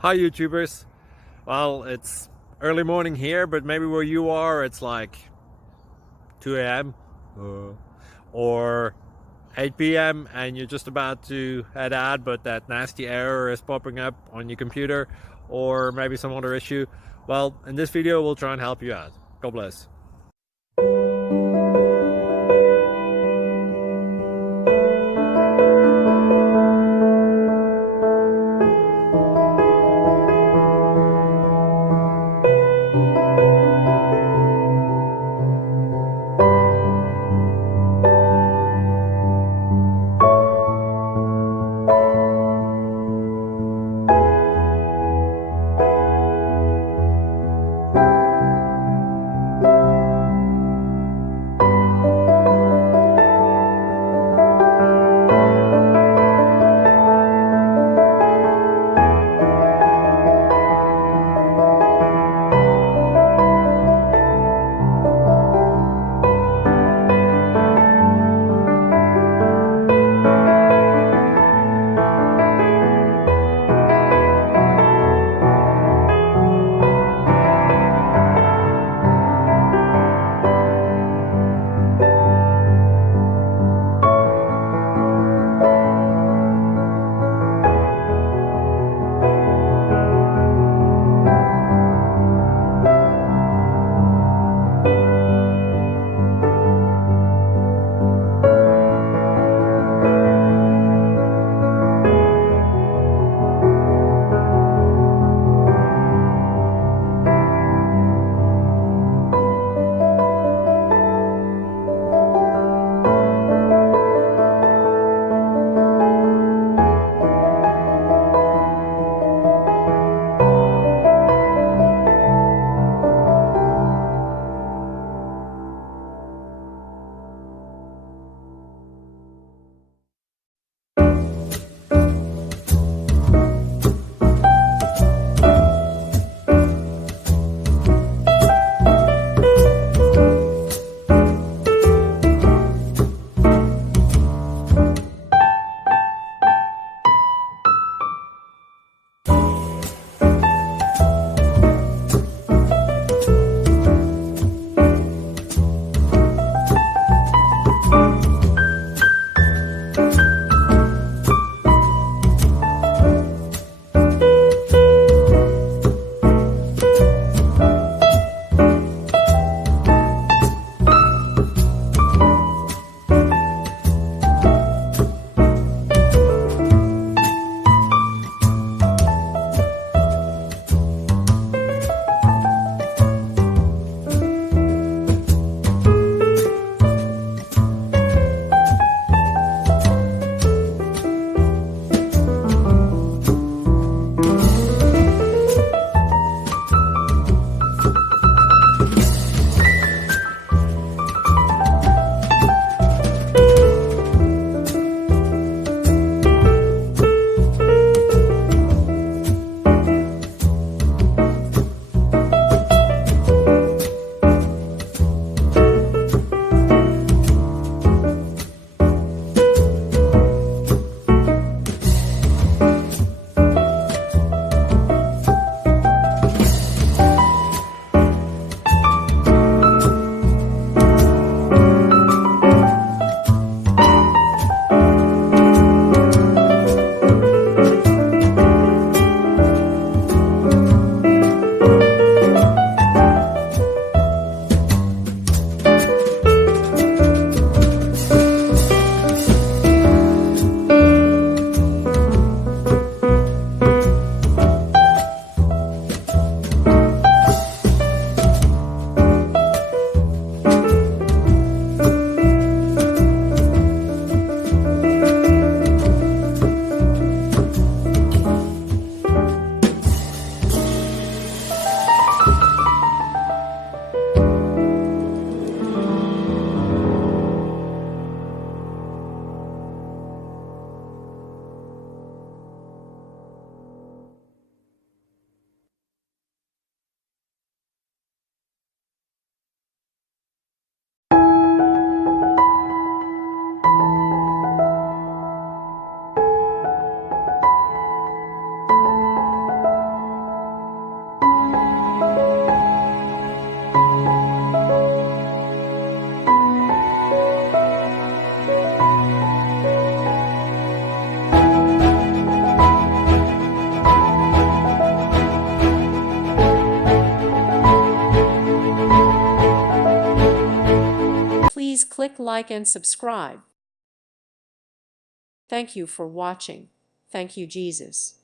Hi YouTubers. Well, it's early morning here, but maybe where you are it's like 2 a.m. Or 8 p.m. and you're just about to head out, but that nasty error is popping up on your computer, or maybe some other issue. Well, in this video we'll try and help you out. God bless. Please click like and subscribe. Thank you for watching. Thank you, Jesus.